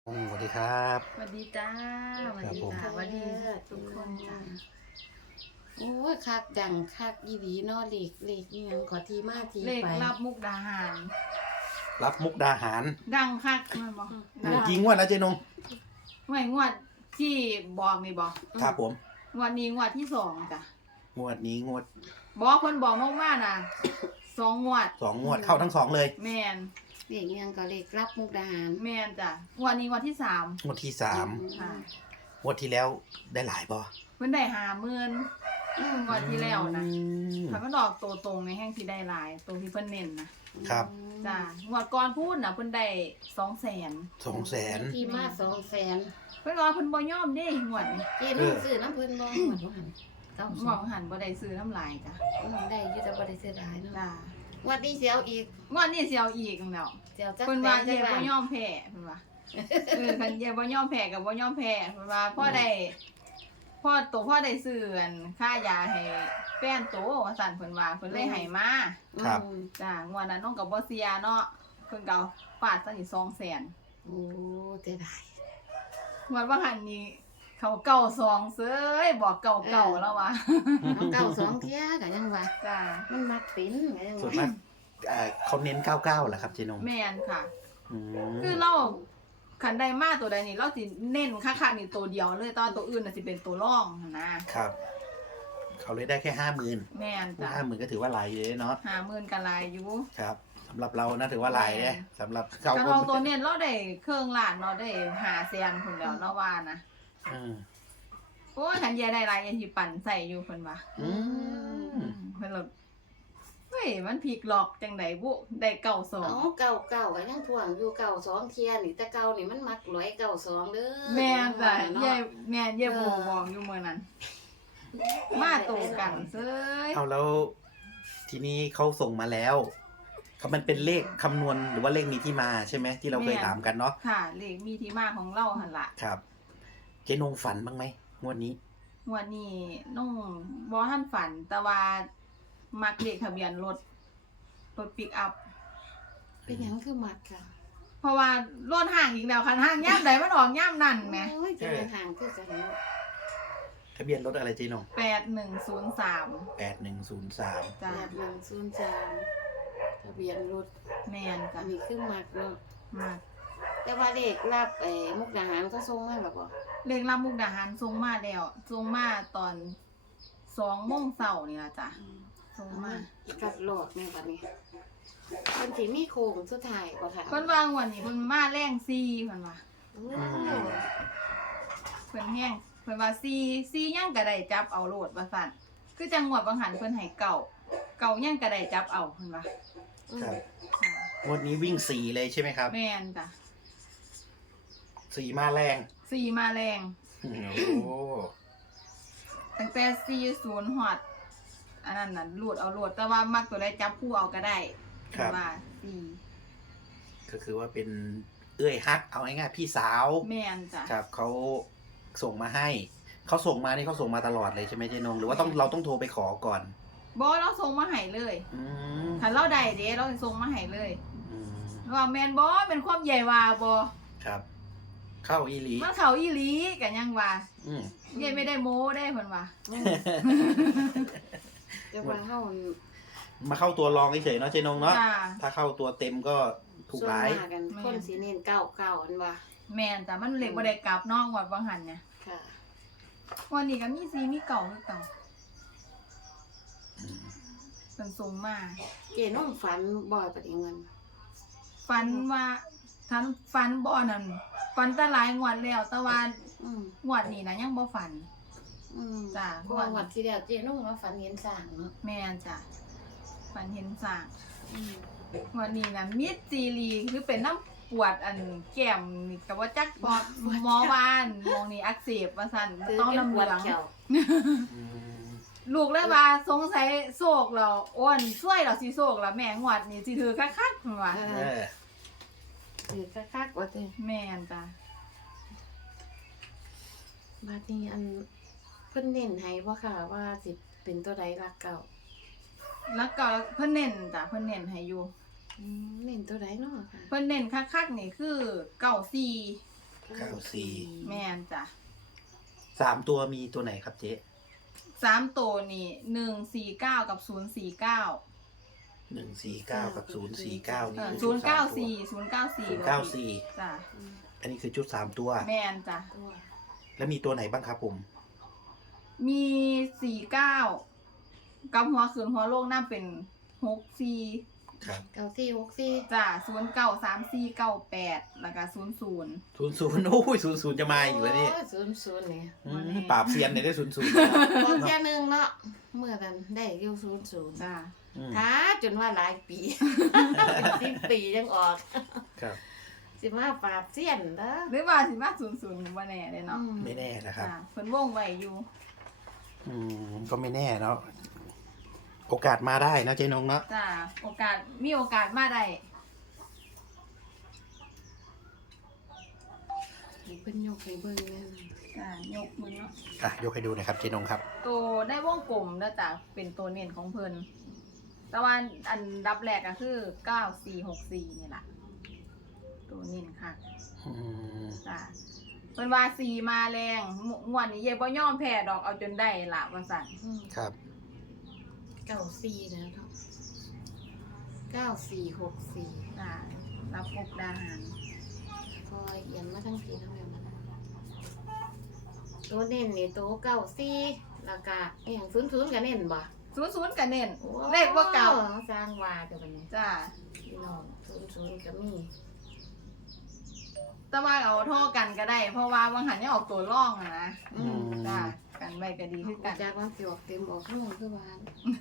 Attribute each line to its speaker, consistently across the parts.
Speaker 1: สวัสดีครับ
Speaker 2: สวัสดีจ้าสวัสดี
Speaker 1: ครับผม
Speaker 2: จ้าสวัสดีทุกคนจ้า
Speaker 3: โอ้ยคักดังคักอีหลีเนาะเลขอีหยังก็ที่มาที่
Speaker 2: เลข
Speaker 3: ไป
Speaker 2: รับมุกดาหาร
Speaker 1: รับมุกดาหาร
Speaker 2: ดังคักแมันบอก
Speaker 1: จริงว่านะเจนง
Speaker 2: ไม่งวดที่บอกนี่บอก
Speaker 1: ครับผม
Speaker 2: งวดนี้งวดที่สองจ้ะ
Speaker 1: งวดนี้งวด
Speaker 2: บอกคนบอกมากๆนะ2 งวด
Speaker 1: 2 งวดเข้าทั้ง 2เลย
Speaker 2: แมน
Speaker 3: เลขอีหยังก็เลขรับมุกดาหาร
Speaker 2: แมนจ้ะงวดนี้งวดที่3
Speaker 1: งวดที่
Speaker 2: ค่ะ
Speaker 1: 3งวดที่แล้วได้หลายป่ะ
Speaker 2: เพิ่นได้50,000งวดที่แล้วนะถ้ามันออกตัวตรงในแห้งที่ได้หลายตัวที่เพิ่นเน้นนะครับ จ้ะงวดก่อนพูดนะเพิ่นได้200,000
Speaker 1: 200,000
Speaker 3: ที่มา200,000
Speaker 2: เพิ่นว่าเพิ่นบ่ยอมเด้งวดนี้
Speaker 3: เจ๊น้องซื้อน้ำเพิ่นบ่หมดบ่หันเก้าง
Speaker 2: วดหันบ่ได้ซื้อน้ำลายจ้ะ
Speaker 3: ได้อยู่แต่บ่ได้เสียดายเนาะ
Speaker 2: จ้ะ
Speaker 3: วันนี้สิเอาอีก
Speaker 2: งวดนี้สิเอาอีกแล้ว
Speaker 3: สิเอาจัก
Speaker 2: เพิ่นว่า
Speaker 3: จั
Speaker 2: เย่
Speaker 3: ก
Speaker 2: บ่ยอมแพ้เพิ่นว่าคันเย่บ่ยอมแพ้ก็บ่ยอมแพ้เพิ่นว่าพ่อได้ซื้ออันค่ายาให้แป้นโตว่าซั่นเพิ่นว่าเพิ่นเลยให้มา
Speaker 1: ครับ
Speaker 3: อืม
Speaker 2: จ้างวดนั้นน้องก็บ่เสียเนาะเพิ่นก็เอาฟาดซะนี่200,000
Speaker 3: โอ้เสียดาย
Speaker 2: งวดว่าหันนี่เขาเก่า2เซ้ยบอกเก่าแล้วว่ะ
Speaker 3: น้องเก้าสองเที่ยก็ยังว่า
Speaker 2: จ้า
Speaker 3: มันมักเป็นก็ยัง
Speaker 1: ส่วน
Speaker 3: ว่า
Speaker 1: มากเขาเน้น99แหละครับเจนง
Speaker 2: แม่นค่ะ
Speaker 1: อืม
Speaker 2: คือเราขันใดมาตัวใดนี่เราสิเน้นคักๆนี่ตัวเดียวเลยตอนตัวอื่นน่ะสิเป็นตัวร่องนะครับ
Speaker 1: เขาเลยได้แค่50,000
Speaker 2: แม่นจ้ะ
Speaker 1: 50,000ก็ถือว่าหลายเลยเนาะ
Speaker 2: 50,000กันลายอยู่
Speaker 1: ครับสำหรับเรานะถือว่าหลายเนี่ยสำหรับเขา
Speaker 2: กระทองตัวเน้นเราได้เครื่องล้านเราได้500,000คนเดียวเราว่านะ
Speaker 1: อืม
Speaker 2: โอ้ยขันเยได้หลายยังสิปั่นใส่อยู่เพิ่นว่า
Speaker 1: อืม
Speaker 2: เพิ่นเลยเฮ้ยมันพลิกล็อกจังไดบุได้เก่าสอ
Speaker 3: อ๋
Speaker 2: ง
Speaker 3: อเก่าก็ยังท่วงอยู่เก่าสองเที่ยนี่แต่เก่านี่มันมักร้อยเก่าสองเด้อ
Speaker 2: แม่นจ้ะ
Speaker 3: เนาะ
Speaker 2: ยายแม่นยายโบบอกอยู่มื้อนั้น มาโตกันเซ้ย
Speaker 1: เอาแล้วทีนี้เขาส่งมาแล้วเขามันเป็นเลขคำนวณหรือว่าเลขมีที่มาใช่ไหมที่เราเคยถามกันเนาะ
Speaker 2: ค่ะเลขมีที่มาของเราหั่นล่ะ
Speaker 1: ครับ เจนงฝันบ้างไหมงวดนี้
Speaker 2: งวดนี้น้องบ่ทันฝัน แต่ว่ามักเลขทะเบียนรถปิกอัพ
Speaker 3: เป็นหยังคือมักค่ะ
Speaker 2: เพราะว่ารถห่างอีกแล้วคันห่างย่ำใดมันออกย่ำนั่นแหม
Speaker 3: โอ้ยจะเป็นทางคือกันเนาะ
Speaker 1: ทะเบียนรถอะไรเจนง
Speaker 2: 8103
Speaker 1: 8103
Speaker 2: จ้า
Speaker 3: 8103ทะเบียนรถ
Speaker 2: แม่น
Speaker 3: อั
Speaker 2: จ้ะ
Speaker 3: นนี้คือมักเนาะ
Speaker 2: มัก
Speaker 3: แต่ว่าเลขรับมุกดาหารก็ส่งมาแล้วบ่
Speaker 2: เลขรับมุกดาหารส่งมาแล้วส่งมาตอน2 โมงเช้านี่ล่ะจ้ะส่งมา
Speaker 3: กัดโลดแม่บัดนี้เพิ่นสิมีโค้งสุดท้ายบ่ค่ะ
Speaker 2: เพิ่นว่างวดนี้เพิ่นมาแรง4เพิ่นว่า
Speaker 3: โอ้
Speaker 2: เพิ่นแห้งเพิ่นว่า4ยังก็ได้จับเอาโลดว่าซั่นคือจังหวัดบางหันเพิ่นให้เก่ายังก็ได้จับเอาเพิ่นว่า
Speaker 1: ครับ
Speaker 2: ค่ะ
Speaker 1: งวดนี้วิ่ง4เลยใช่ไหมครับ
Speaker 2: แม่นจ้ะ
Speaker 1: 4มาแรง
Speaker 2: 4มาแรง
Speaker 1: โอ้โห
Speaker 2: ตั้งแต่40ฮอดอันนั้นน่ะรูดเอาโลดแต่ว่ามักตัวใดจับคู่เอาก็ได้
Speaker 1: ครับ
Speaker 2: ว่า
Speaker 1: ก็คือว่าเป็นเอื้อยฮักเอาง่ายๆพี่สาว
Speaker 2: 4แม่นจ้ะ
Speaker 1: ครับเขาส่งมาให้เขาส่งมานี่เขาส่งมาตลอดเลยใช่ไหมเจนงหรือว่าเราต้องโทรไปขอก่อน
Speaker 2: บ่เราส่งมาให้เลย
Speaker 1: อืม
Speaker 2: ถ้าเราได้เด้เราสิส่งมาให้เลย
Speaker 1: อืม
Speaker 2: ว่าแม่นบ่เป็นความใหญ่ว่าบ่
Speaker 1: ครับ เข้าอีหลี
Speaker 2: มันเข้าอีหลีก็ยังว่า
Speaker 1: อืม
Speaker 2: ใหญ่ไม่ได้โม้ได้เพิ่นว่า
Speaker 3: แต่ว่าเฮา
Speaker 1: มาเข้าตัวรองเฉยๆเนาะเจนงเนาะ
Speaker 2: จ้า
Speaker 1: ถ้าเข้าตัวเต็มก็ถูกหลาย
Speaker 3: ส่วนมกันคนสิเน้นเก่าอันว่า
Speaker 2: แม่นจ้ะมันเล็กบ่ได้กลับน้องวัดบางหันเนี่ย
Speaker 3: ค่ะ
Speaker 2: วันนี้ก็มีซีมีเก่าคือเก่าเป็นสูงมา
Speaker 3: เจน้องฝันบ่อยปฏิเงิน
Speaker 2: ฝันว่าทันฝันบ่นั่นฝันแต่หลายงวดแล้วแต่ว่า
Speaker 3: อืม
Speaker 2: งวดนี้นะยังบ่ฝัน จ้ะ
Speaker 3: เพราะว่าวันที่แล้วเจน้องมาฝันเห็นสร้างเนาะ
Speaker 2: แม่นจ้ะฝันเห็นสร้าง
Speaker 3: อืม
Speaker 2: งวดนี้นะมีซีรีคือเป็นน้ำปวดอันแก้มนี่ก็ว่าจักพอหมอบ้านมองนี่อักเสบว่าซั่น
Speaker 3: คือ
Speaker 2: ต้อง
Speaker 3: เป็น
Speaker 2: น้ำ
Speaker 3: ป
Speaker 2: เห
Speaker 3: ว
Speaker 2: ลื
Speaker 3: ด
Speaker 2: อง
Speaker 3: เขียว
Speaker 1: อืม
Speaker 2: ลูกเลยว่าสงสัยโศกเราอ้วนช่วยเราสิโศกแล้วแม่งวดนี่สิถือคักๆเพิ่นว่า
Speaker 3: เอ
Speaker 1: เออ
Speaker 3: คือคักๆว่าเด้
Speaker 2: แม่นจ้ะ
Speaker 3: บัดนี้อันเพิ่นเน้นให้บ่ค่ะว่าสิเป็นตัวใดรักเก่า
Speaker 2: แล้วก็เพิ่นเน้นจ้ะเพิ่นเน้นให้อยู่
Speaker 3: เน้นตัวใดเนาะค่ะ
Speaker 2: เพิ่นเน้นคักๆนี่คือเก่าซี
Speaker 1: 94
Speaker 2: แม่นจ้ะ
Speaker 1: 3 ตัวมีตัวไหนครับเจ๊
Speaker 2: 3ตัวนี่149กับ049
Speaker 1: 149 กับ 049 นี่คือชุด3 ตัว
Speaker 2: 094
Speaker 1: 094
Speaker 2: จ้ะ
Speaker 1: อันนี้คือชุด 3 ตัว
Speaker 2: แม่นจ้ะ
Speaker 3: ตัว
Speaker 1: แล้วมีตัวไหนบ้างครับผม
Speaker 2: มี49กับหัวขึ้นหัวลงน้าเป็น64
Speaker 1: ครับ
Speaker 3: 9464
Speaker 2: จ้ะ093498แล้วก็00
Speaker 1: 00 โอ้ย 00 จะมาอีกแล้วนี่
Speaker 3: โอ้ย00นี่
Speaker 1: ปราบเซียนเนี่ยได้ 00
Speaker 3: บอกแค่นึงเนาะเมื่อนั้นได้อยู่00
Speaker 2: จ้ะ
Speaker 3: ท้าจนว่าหลายปี เป็น10 ปียังออก
Speaker 1: ครับ
Speaker 3: สิมาปราบเสี้ยนเด้อ
Speaker 2: หรือว่าสิมา00ก็บ่แน่เด้เนาะ
Speaker 1: ไม่แน่นะครับ
Speaker 2: จ้ะเพิ่นวงไว้อยู่
Speaker 1: ก็ไม่แน่เนาะ โอกาสมาได้นะเจ๊นงเนาะ
Speaker 2: จ้ะมีโอกาสมาได้
Speaker 3: ให้เพิ่นยกให้เบิ่งแม่น
Speaker 2: จ้ะยกมือเนาะ
Speaker 1: ยกให้ดูหนะครับเจ๊นงครับ
Speaker 2: ตัวได้วงกลมนะจ๊ะเป็นตัวเน้นของเพิ่นแต่ว่าอันดับแรกก็คือ9464นี่แหละตัวเน้นค่ะ
Speaker 1: อืม
Speaker 2: จ้ะเพิ่นว่า4มาแรงงวดนี้เย่บ่ยอมแพ้ดอกเอาจนได้ล่ะว่าซั่น
Speaker 1: ครับ
Speaker 3: 94นะเนาะ9464
Speaker 2: จ้ะรับมุกดาหาร
Speaker 3: พอเอียนมาทั้งทีทั้งแม่มันตัวเน้นนี่ตัว94แล้วก็อหยัง00ก็เน้นบ่
Speaker 2: 00ก็เน้นเลขบ่เก่า
Speaker 3: สร้างว่าเดี๋ยวบัดนี้
Speaker 2: จ้ะ
Speaker 3: พี่น้อง00ก็มี
Speaker 2: แต่ว่าเอาโทษกันก็ได้ เพราะว่าบางหันยังออกตัวร่องอะนะ
Speaker 3: อืม
Speaker 2: จ้ะกันไว้ก็ดีคือกัน
Speaker 3: จากว่าสิออกเต็มออกม่วงคือว่า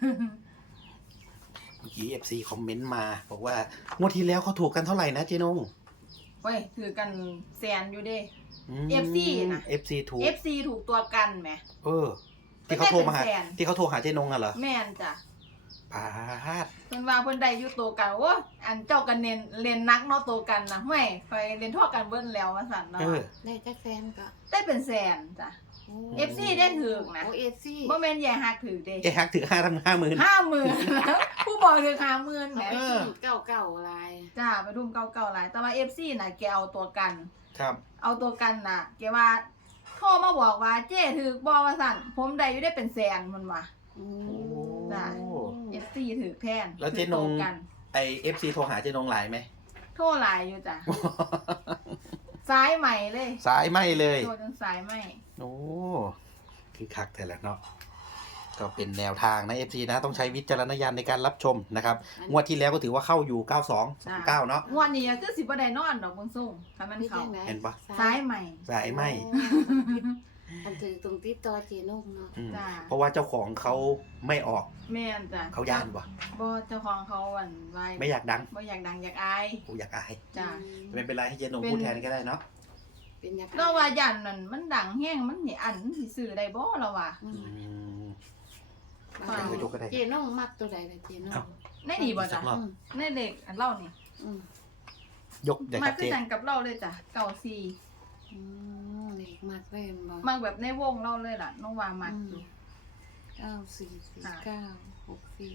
Speaker 1: เมื่อกี้ FC คอมเมนต์มา บอกว่างวดที่แล้วเขาถูกกันเท่าไหร่นะเจ๊นง
Speaker 2: เว้ยถือกันแสนอยู่เด้
Speaker 1: ม
Speaker 2: FC น่ะ
Speaker 1: FC ถูก
Speaker 2: FC ถูกตัวกันแหม
Speaker 1: ที่เขาโทรมาหา
Speaker 2: ไม่ได้เป็นแสน
Speaker 1: ที่เขาโทรหาเจ๊นงอะเหรอ
Speaker 2: แม่นจ้ะ
Speaker 1: ปาด
Speaker 2: เพิ่นว่าเพิ่นได้อยู่ตัวกันโอ้อันเจ้ากันเน้นเล่นนักเนาะตัวกันนะห้วยไปเล่นท่อกันเบิ้นแล้วว่าซั่นเนาะ
Speaker 3: ได้จักแฟนก็
Speaker 2: ได้เป็นแสนจ้ะ FC ได้ถึกนะ
Speaker 3: โอ้ FC
Speaker 2: บ่แม่นแย่ฮักถือเด้
Speaker 1: เอ๊ะฮักถึง50,000
Speaker 2: 50,000ผู้บอกถึง50,000แหม
Speaker 1: เออ
Speaker 3: เก่าๆลาย
Speaker 2: จ้าไปทุ่มเก่าๆหลายแต่ว่า FC น่ะแกเอาตัวกัน
Speaker 1: ครับ
Speaker 2: เอาตัวกันน่ะแกว่าโทรมาบอกว่าเจ้ถือบอว่าสั่นผมได้อยู่ได้เป็นแสนมันว่ะ จ้ะ FC ถือแทน
Speaker 1: แล้วเจ๊นง
Speaker 2: ถือตัวกัน
Speaker 1: ไอ FC โทรหาเจ๊นงหลายไหม
Speaker 2: โทรหลายอยู่จ้ะ ซ้ายใหม่เลย
Speaker 1: สายไหมเลย
Speaker 2: โทรจนซ้ายใหม่
Speaker 1: โอ้คือคักแต่ละเนาะก็เป็นแนวทางนะ FC นะ ต้องใช้วิจารณญาณในการรับชมนะครับงวดที่แล้วก็ถือว่าเข้าอยู่ 92 29 เนาะ
Speaker 2: งวดนี้คือสิบ่ได้นอนดอกเบิ่งส่งคันมันเข้า
Speaker 1: เห็นปะ
Speaker 2: ซ้ายใหม่
Speaker 1: สายไหม
Speaker 3: อันถือตรงติดต่อเจนงเนาะ
Speaker 1: อืม
Speaker 2: จ้ะ
Speaker 1: เพราะว่าเจ้าของเขาไม่ออก
Speaker 2: แม่นจ้ะ
Speaker 1: เขาย่านวะ
Speaker 2: บ่เจ้าของเขาวันไว้
Speaker 1: ไม่อยากดัง
Speaker 2: บ่อยากดังอยากอาย
Speaker 1: กูอยากอาย
Speaker 2: จ้ะ
Speaker 1: ไม่เป็นไรให้เจ๊นงพูดแทนก็ได้เนาะ
Speaker 3: เป็นยังไง
Speaker 2: เราว่ายันนั่นมันดังแห้งมันสิอันสิซื้อได้บ่เราว่า
Speaker 3: อื
Speaker 1: อื
Speaker 3: ม
Speaker 1: ม ไปยกก็ได้
Speaker 3: เจนงมักตัวใดล่ะเจนง
Speaker 1: เอ้า
Speaker 2: ในนี่บ่จ้ะ
Speaker 1: สักรอบ
Speaker 2: ในเด็กอันเล่านี่
Speaker 3: อืม
Speaker 1: ยกเดี๋ยว
Speaker 2: มา
Speaker 1: ครับ
Speaker 2: คือ
Speaker 1: เจ๊
Speaker 2: กันกับเราเลยจ้ะเก่าสี่
Speaker 3: อืมเด็กมักเล่นบ่
Speaker 2: มาแบบในวงเราเลยล่ะน้องวามักอยู่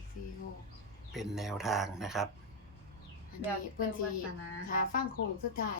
Speaker 3: 94496446
Speaker 1: เป็นแนวทางนะครับ
Speaker 3: อันนี้เพิ่นสิ
Speaker 2: วัฒนา
Speaker 3: หาฟังโคงสุดท้าย